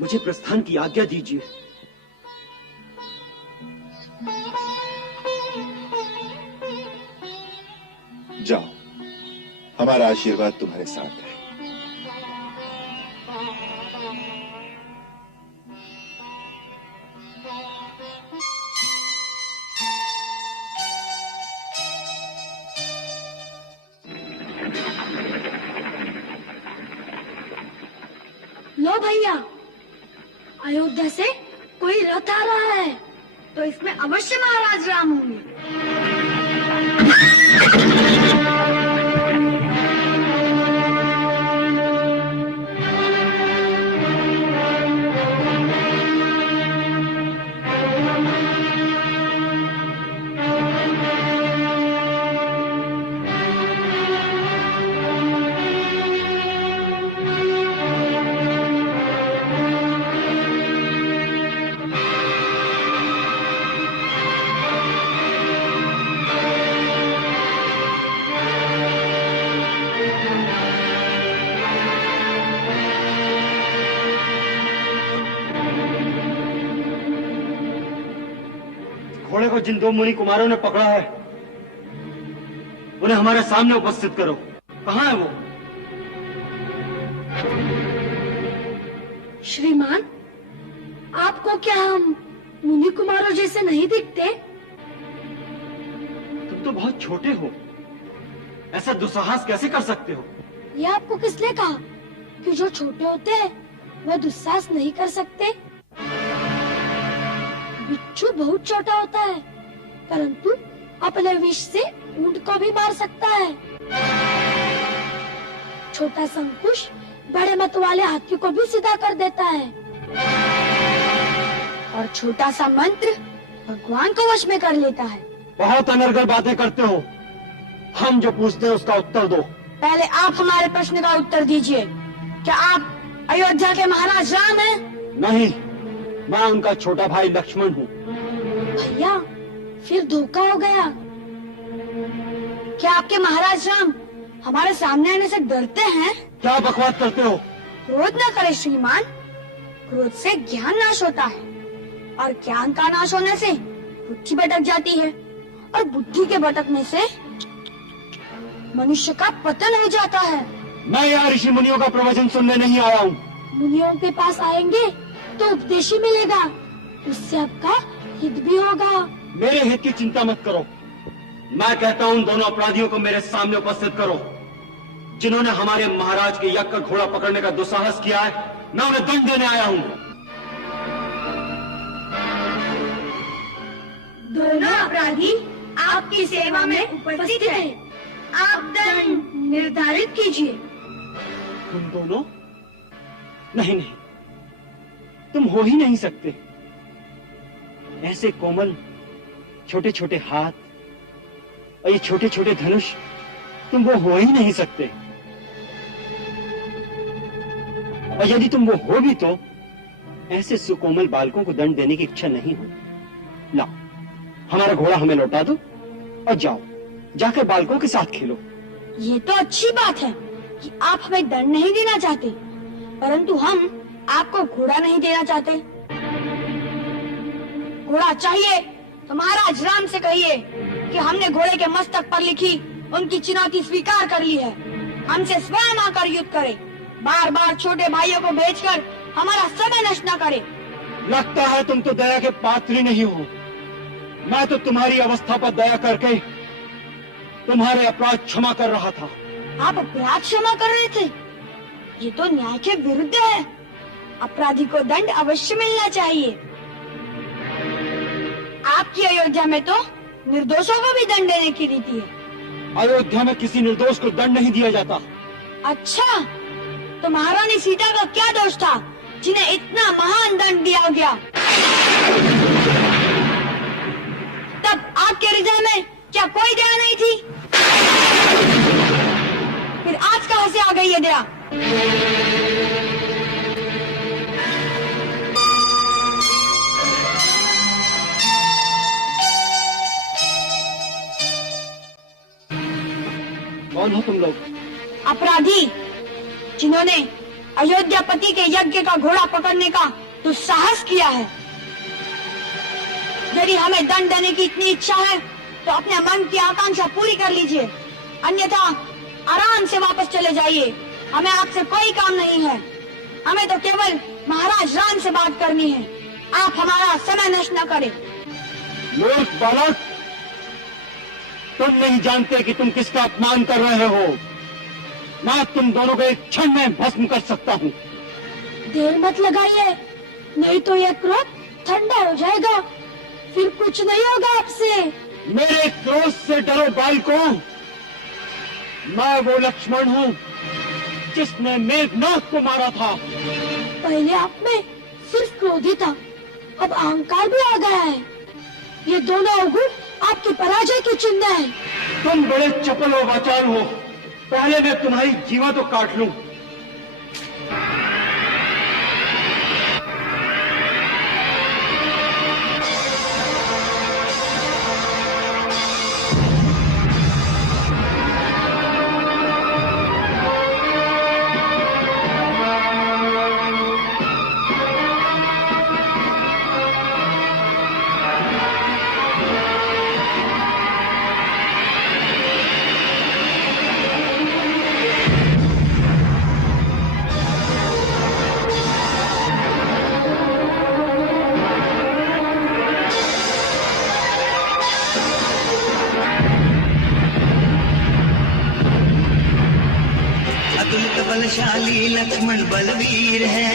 मुझे प्रस्थान की आज्ञा दीजिए। जाओ, हमारा आशीर्वाद तुम्हारे साथ है। लो भैया, अयोध्या से कोई रथ आ रहा है, तो इसमें अवश्य महाराज राम होंगे। घोड़े को जिन दो मुनि कुमारों ने पकड़ा है, उन्हें हमारे सामने उपस्थित करो। कहाँ है वो? श्रीमान, आपको क्या हम मुनि कुमारों जैसे नहीं दिखते? तुम तो बहुत छोटे हो, ऐसा दुस्साहस कैसे कर सकते हो? ये आपको किसने कहा कि जो छोटे होते हैं वह दुस्साहस नहीं कर सकते? बिच्छू बहुत छोटा होता है, परंतु अपने विष से ऊंट को भी मार सकता है। छोटा संकुश बड़े मत वाले हाथी को भी सीधा कर देता है, और छोटा सा मंत्र भगवान को वश में कर लेता है। बहुत अनर्गल बातें करते हो। हम जो पूछते हैं उसका उत्तर दो। पहले आप हमारे प्रश्न का उत्तर दीजिए। क्या आप अयोध्या के महाराज राम हैं? नहीं, मैं उनका छोटा भाई लक्ष्मण हूँ। भैया, फिर धोखा हो गया। क्या आपके महाराज राम हमारे सामने आने से डरते हैं? क्या बकवास करते हो? क्रोध न करे श्रीमान, क्रोध से ज्ञान नाश होता है, और ज्ञान का नाश होने से बुद्धि भटक जाती है, और बुद्धि के भटकने से मनुष्य का पतन हो जाता है। मैं यहाँ ऋषि मुनियों का प्रवचन सुनने नहीं आया हूँ। मुनियों के पास आएंगे तो उपदेश ही मिलेगा, उससे आपका हित भी होगा। मेरे हित की चिंता मत करो। मैं कहता हूँ उन दोनों अपराधियों को मेरे सामने उपस्थित करो, जिन्होंने हमारे महाराज के यज्ञ का घोड़ा पकड़ने का दुस्साहस किया है। मैं उन्हें दंड देने आया हूँ। दोनों अपराधी आपकी सेवा में उपस्थित हैं। आप दंड निर्धारित कीजिए। तुम दोनों? नहीं नहीं, तुम हो ही नहीं सकते। ऐसे कोमल छोटे छोटे हाथ और ये छोटे छोटे धनुष, तुम वो हो ही नहीं सकते। और यदि तुम वो हो भी तो ऐसे सुकोमल बालकों को दंड देने की इच्छा नहीं हो। लाओ, हमारा घोड़ा हमें लौटा दो और जाओ, जाकर बालकों के साथ खेलो। ये तो अच्छी बात है कि आप हमें दंड नहीं देना चाहते, परंतु हम आपको घोड़ा नहीं देना चाहते। घोड़ा चाहिए तो महाराज राम से कहिए कि हमने घोड़े के मस्तक पर लिखी उनकी चुनौती स्वीकार कर ली है। हमसे स्वयं आकर युद्ध करे, बार बार छोटे भाइयों को भेजकर हमारा समय नष्ट न करे। लगता है तुम तो दया के पात्र ही नहीं हो। मैं तो तुम्हारी अवस्था पर दया करके तुम्हारे अपराध क्षमा कर रहा था। आप अपराध क्षमा कर रहे थे? ये तो न्याय के विरुद्ध है। अपराधी को दंड अवश्य मिलना चाहिए। आपकी अयोध्या में तो निर्दोषों को भी दंड देने की रीति है। अयोध्या में किसी निर्दोष को दंड नहीं दिया जाता। अच्छा, तो महारानी सीता का क्या दोष था जिन्हें इतना महान दंड दिया गया? तब आपके हृदय में क्या कोई दया नहीं थी? फिर आज कहाँ से आ गई ये दया? कौन हो तुम लोग? अपराधी जिन्होंने अयोध्यापति के यज्ञ का घोड़ा पकड़ने का दुस्साहस किया है। यदि हमें दंड देने की इतनी इच्छा है तो अपने मन की आकांक्षा पूरी कर लीजिए, अन्यथा आराम से वापस चले जाइए। हमें आपसे कोई काम नहीं है। हमें तो केवल महाराज राम से बात करनी है। आप हमारा समय नष्ट न करें। मूर्ख बालक, तुम नहीं जानते कि तुम किसका अपमान कर रहे हो। मैं तुम दोनों को एक क्षण में भस्म कर सकता हूँ। देर मत लगाइए, नहीं तो यह क्रोध ठंडा हो जाएगा, फिर कुछ नहीं होगा आपसे। मेरे क्रोध से डरो बालकों। मैं वो लक्ष्मण हूँ जिसने मेघनाथ को मारा था। पहले आप में सिर्फ क्रोध ही था, अब अहंकार भी आ गया है। ये दोनों अवगुण आपकी पराजय की चिन्ह है। तुम बड़े चपल और वाचाल हो। पहले मैं तुम्हारी जीवा तो काट लूं। बलशाली लक्ष्मण बलवीर है,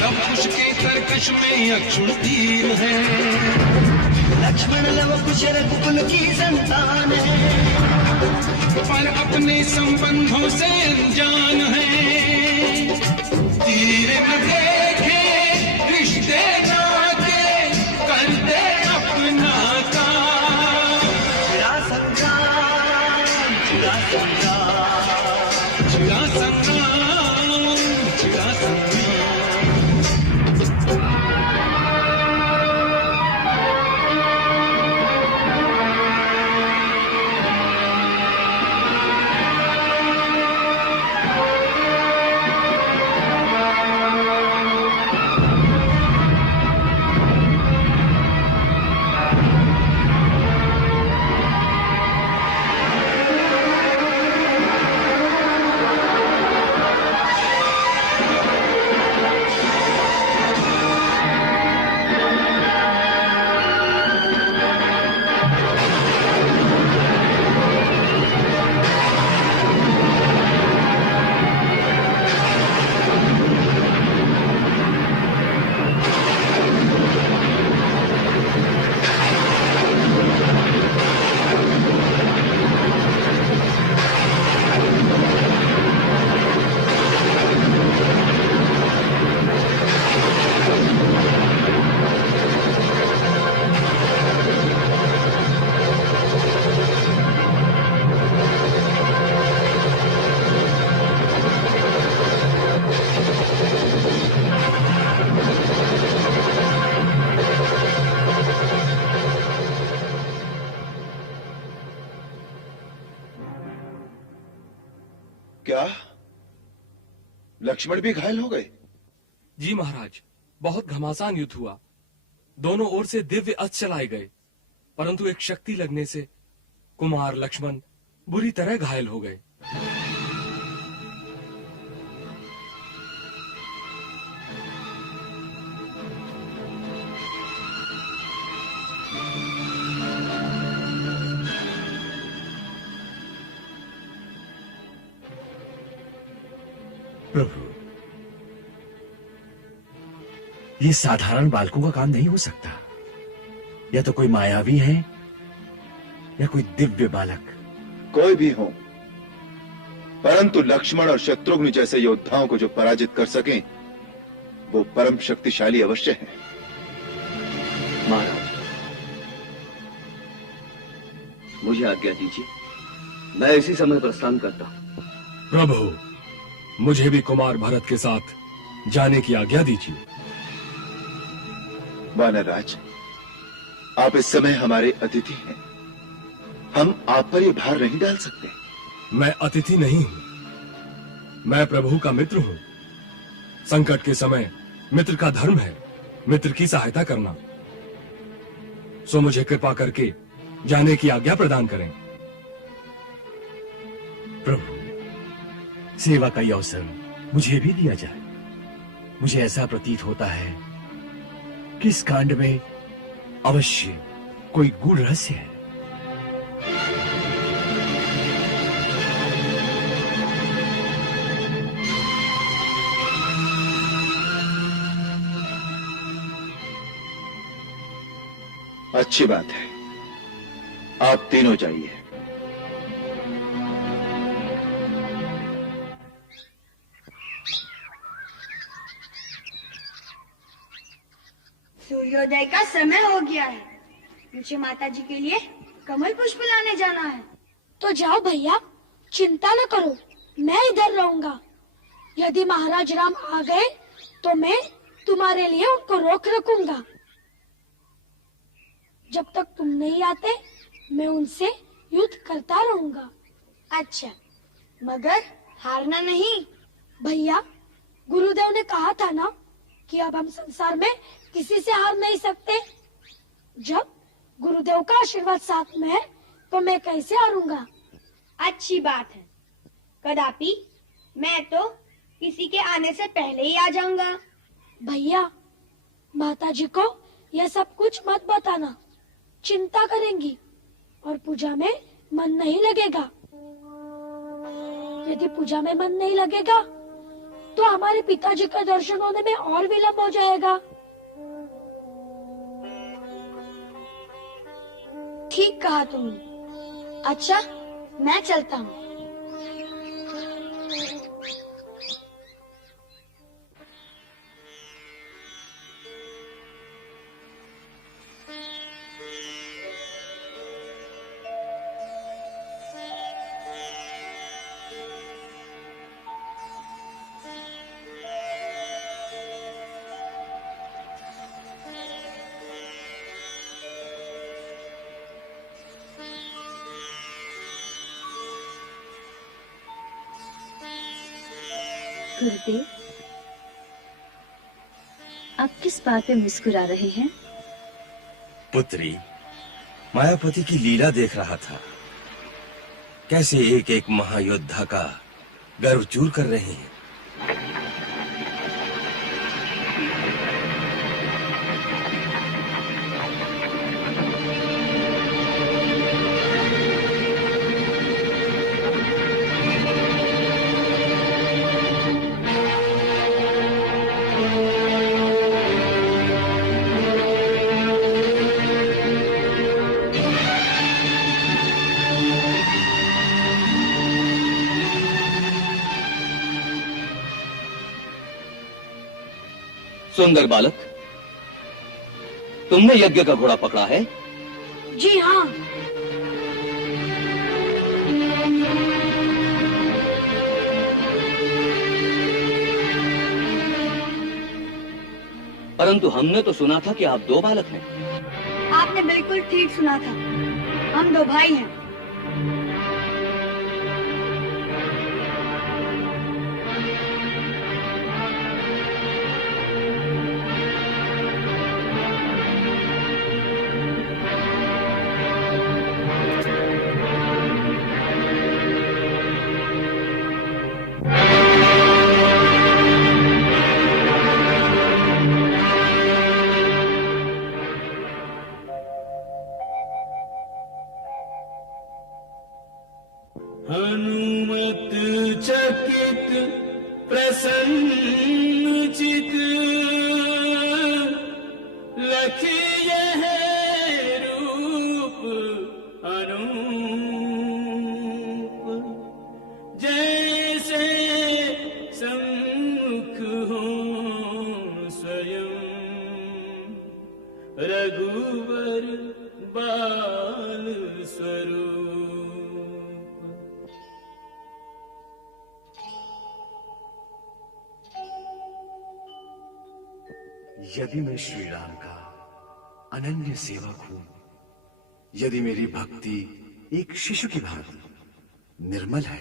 लव कुश के तरकश में अक्षुण तीर है। लक्ष्मण लव कुश रघुकुल की संतान है, पर अपने संबंधों से अनजान है। तीर न देखे रिश्ते नाते करते अपना काम। चिड़ा संग्राम, चिड़ा संग्राम, चिड़ा संग्राम, चिड़ा संग्राम। क्या लक्ष्मण भी घायल हो गए? जी महाराज, बहुत घमासान युद्ध हुआ। दोनों ओर से दिव्य अस्त्र चलाए गए, परंतु एक शक्ति लगने से कुमार लक्ष्मण बुरी तरह घायल हो गए। प्रभु, ये साधारण बालकों का काम नहीं हो सकता। या तो कोई मायावी है या कोई दिव्य बालक। कोई भी हो, परंतु लक्ष्मण और शत्रुघ्न जैसे योद्धाओं को जो पराजित कर सकें, वो परम शक्तिशाली अवश्य हैं। महाराज, मुझे आज्ञा दीजिए, मैं इसी समय प्रस्थान करता हूं। प्रभु, मुझे भी कुमार भरत के साथ जाने की आज्ञा दीजिए। वानरराज, आप इस समय हमारे अतिथि हैं। हम आप पर ये भार नहीं डाल सकते। मैं अतिथि नहीं हूं, मैं प्रभु का मित्र हूँ। संकट के समय मित्र का धर्म है मित्र की सहायता करना। सो मुझे कृपा करके जाने की आज्ञा प्रदान करें। प्रभु, सेवा का ये अवसर मुझे भी दिया जाए। मुझे ऐसा प्रतीत होता है कि इस कांड में अवश्य कोई गूढ़ रहस्य है। अच्छी बात है, आप तीनों जाइए। सूर्योदय का समय हो गया है। मुझे माता जी के लिए कमल पुष्प लाने जाना है। तो जाओ भैया, चिंता न करो, मैं इधर रहूंगा। यदि महाराज राम आ गए तो मैं तुम्हारे लिए उनको रोक रखूंगा। जब तक तुम नहीं आते मैं उनसे युद्ध करता रहूंगा। अच्छा, मगर हारना नहीं। भैया, गुरुदेव ने कहा था ना कि अब हम संसार में किसी से हार नहीं सकते। जब गुरुदेव का आशीर्वाद साथ में है तो मैं कैसे हारूंगा। अच्छी बात है। कदापि मैं तो किसी के आने से पहले ही आ जाऊंगा। भैया, माताजी को यह सब कुछ मत बताना, चिंता करेंगी और पूजा में मन नहीं लगेगा। यदि पूजा में मन नहीं लगेगा तो हमारे पिताजी का दर्शन होने में और विलंब हो जाएगा। ठीक कहा तुमने। अच्छा, मैं चलता हूँ। गुरुदेव, आप किस बात पे मुस्कुरा रहे हैं? पुत्री, मायापति की लीला देख रहा था। कैसे एक एक महायोद्धा का गर्व चूर कर रहे हैं। सुंदर बालक, तुमने यज्ञ का घोड़ा पकड़ा है? जी हाँ। परंतु हमने तो सुना था कि आप दो बालक हैं। आपने बिल्कुल ठीक सुना था, हम दो भाई हैं। हनुमत चकित प्रसन्न चित लखिए रूप अरूप, जैसे सम्मुख हो स्वयं रघुवर बाल स्वरूप। यदि मैं श्री राम का अनन्य सेवक हूं, यदि मेरी भक्ति एक शिशु की भांति निर्मल है,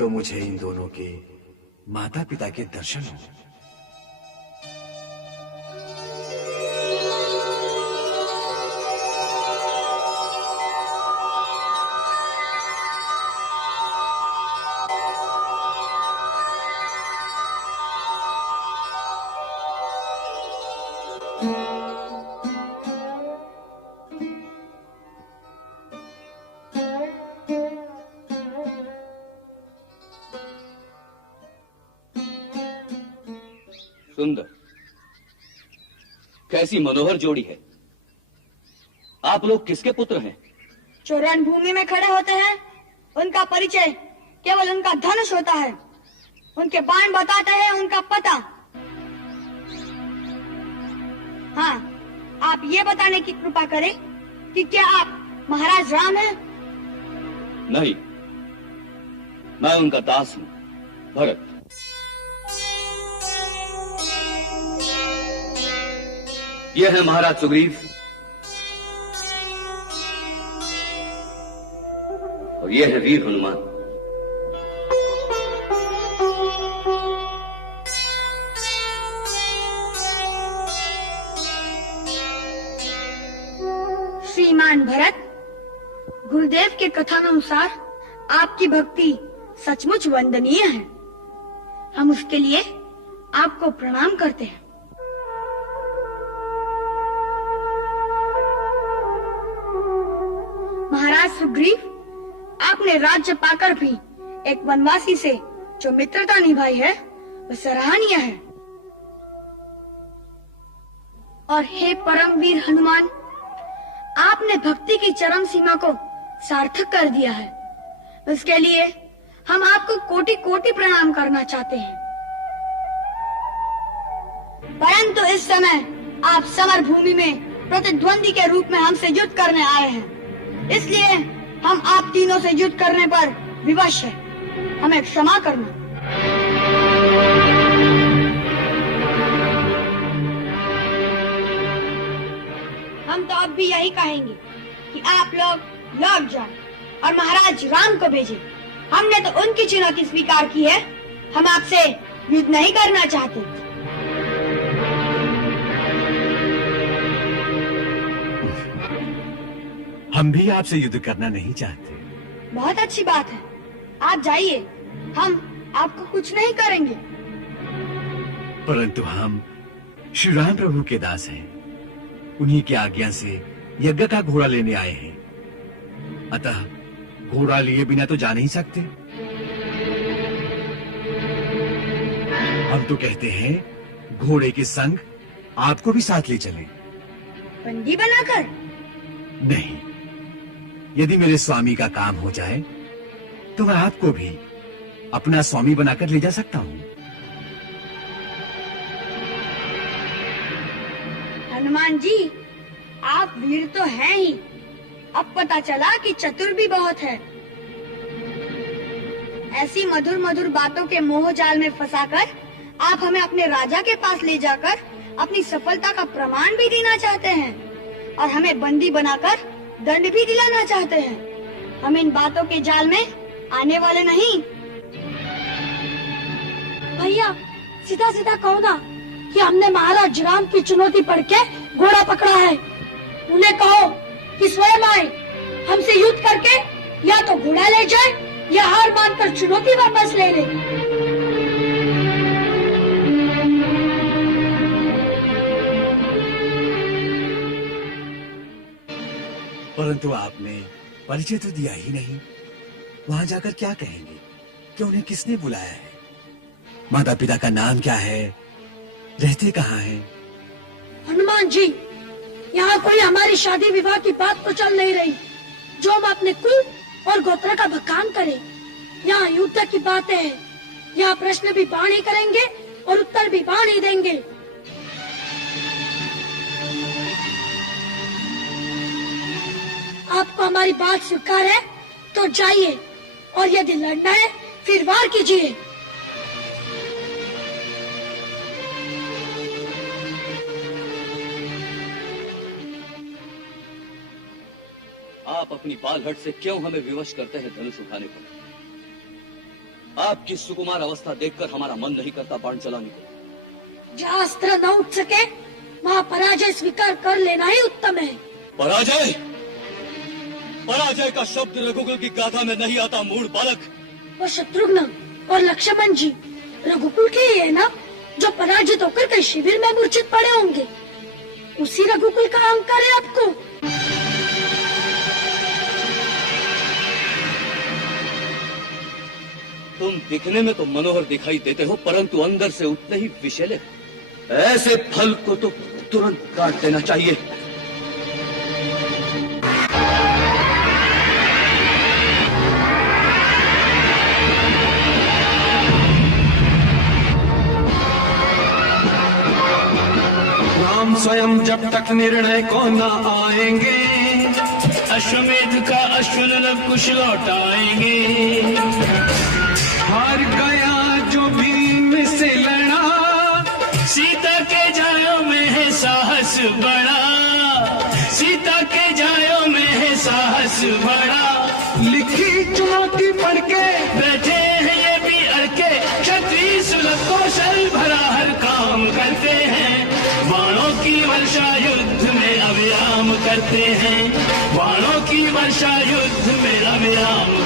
तो मुझे इन दोनों के माता पिता के दर्शन हो। सुंदर, कैसी मनोहर जोड़ी है। आप लोग किसके पुत्र हैं? जो रणभूमि में खड़े होते हैं उनका परिचय केवल उनका धनुष होता है। उनके बाण बताते हैं उनका पता। हाँ, आप ये बताने की कृपा करें कि क्या आप महाराज राम हैं? नहीं, मैं उनका दास हूं, भरत। यह है महाराज सुग्रीव और यह है वीर हनुमान। श्रीमान भरत, गुरुदेव के कथनानुसार आपकी भक्ति सचमुच वंदनीय है। हम उसके लिए आपको प्रणाम करते हैं। महाराज सुग्रीव, आपने राज्य पाकर भी एक वनवासी से जो मित्रता निभाई है वह सराहनीय है। और हे परमवीर हनुमान, आपने भक्ति की चरम सीमा को सार्थक कर दिया है। उसके लिए हम आपको कोटि कोटि प्रणाम करना चाहते हैं। परंतु इस समय आप समर भूमि में प्रतिद्वंदी के रूप में हमसे युद्ध करने आए हैं, इसलिए हम आप तीनों से युद्ध करने पर विवश हैं। हमें क्षमा करना। हम तो अब भी यही कहेंगे कि आप लोग लौट जाएं और महाराज राम को भेजें। हमने तो उनकी चुनौती स्वीकार की है। हम आपसे युद्ध नहीं करना चाहते। हम भी आपसे युद्ध करना नहीं चाहते। बहुत अच्छी बात है, आप जाइए, हम आपको कुछ नहीं करेंगे। परंतु हम श्री राम प्रभु के दास हैं। उन्हीं की आज्ञा से यज्ञ का घोड़ा लेने आए हैं। अतः घोड़ा लिए बिना तो जा नहीं सकते। हम तो कहते हैं घोड़े के संग आपको भी साथ ले चलें। बंदी बनाकर? नहीं, यदि मेरे स्वामी का काम हो जाए तो मैं आपको भी अपना स्वामी बनाकर ले जा सकता हूँ। हनुमान जी, आप वीर तो हैं ही, अब पता चला कि चतुर भी बहुत है। ऐसी मधुर मधुर बातों के मोह जाल में फंसाकर आप हमें अपने राजा के पास ले जाकर अपनी सफलता का प्रमाण भी देना चाहते हैं और हमें बंदी बनाकर दंड भी दिलाना चाहते हैं। हम इन बातों के जाल में आने वाले नहीं। भैया, सीधा सीधा कहो ना कि हमने महाराज राम की चुनौती पढ़ के घोड़ा पकड़ा है। उन्हें कहो कि स्वयं आए, हमसे युद्ध करके या तो घोड़ा ले जाए या हार मानकर चुनौती वापस ले ले। परंतु आपने परिचय तो दिया ही नहीं। वहां जाकर क्या कहेंगे कि उन्हें किसने बुलाया है? माता पिता का नाम क्या है? रहते कहाँ हैं? हनुमान जी, यहाँ कोई हमारी शादी विवाह की बात तो चल नहीं रही जो हम अपने कुल और गोत्र का भकान करें। यहाँ युद्ध की बातें हैं। यहाँ प्रश्न भी बाण ही करेंगे और उत्तर भी बाण ही देंगे। आपको हमारी बात स्वीकार है तो जाइए, और यदि लड़ना है फिर वार कीजिए। आप अपनी बालहट से क्यों हमें विवश करते हैं धनुष उठाने पर? आपकी सुकुमार अवस्था देखकर हमारा मन नहीं करता बाण चलाने को। जहाँ अस्त्र न उठ सके वहाँ पराजय स्वीकार कर लेना ही उत्तम है। पराजय? पराजय का शब्द रघुकुल की गाथा में नहीं आता, मूढ़ बालक। वो शत्रुघ्न और लक्ष्मण जी रघुकुल के ही है ना, जो पराजित होकर कई शिविर में मूर्छित पड़े होंगे। उसी रघुकुल का अहंकार है आपको। तुम दिखने में तो मनोहर दिखाई देते हो, परंतु अंदर से उतने ही विषैले हो। ऐसे फल को तो तुरंत काट देना चाहिए। राम स्वयं जब तक निर्णय को न आएंगे, अश्वमेध का अश्वन लव कुश लौटाएंगे। हार गया जो भीम से लड़ा, सीता के जायों में है साहस बड़ा, सीता के जायों में है साहस बड़ा। लिखी चुनौती पढ़ के बैठे हैं ये भी अड़के, क्षत्रिय सुलभ कौशल भरा हर काम करते हैं। बाणों की वर्षा युद्ध में अविराम करते हैं, बाणों की वर्षा युद्ध में अविराम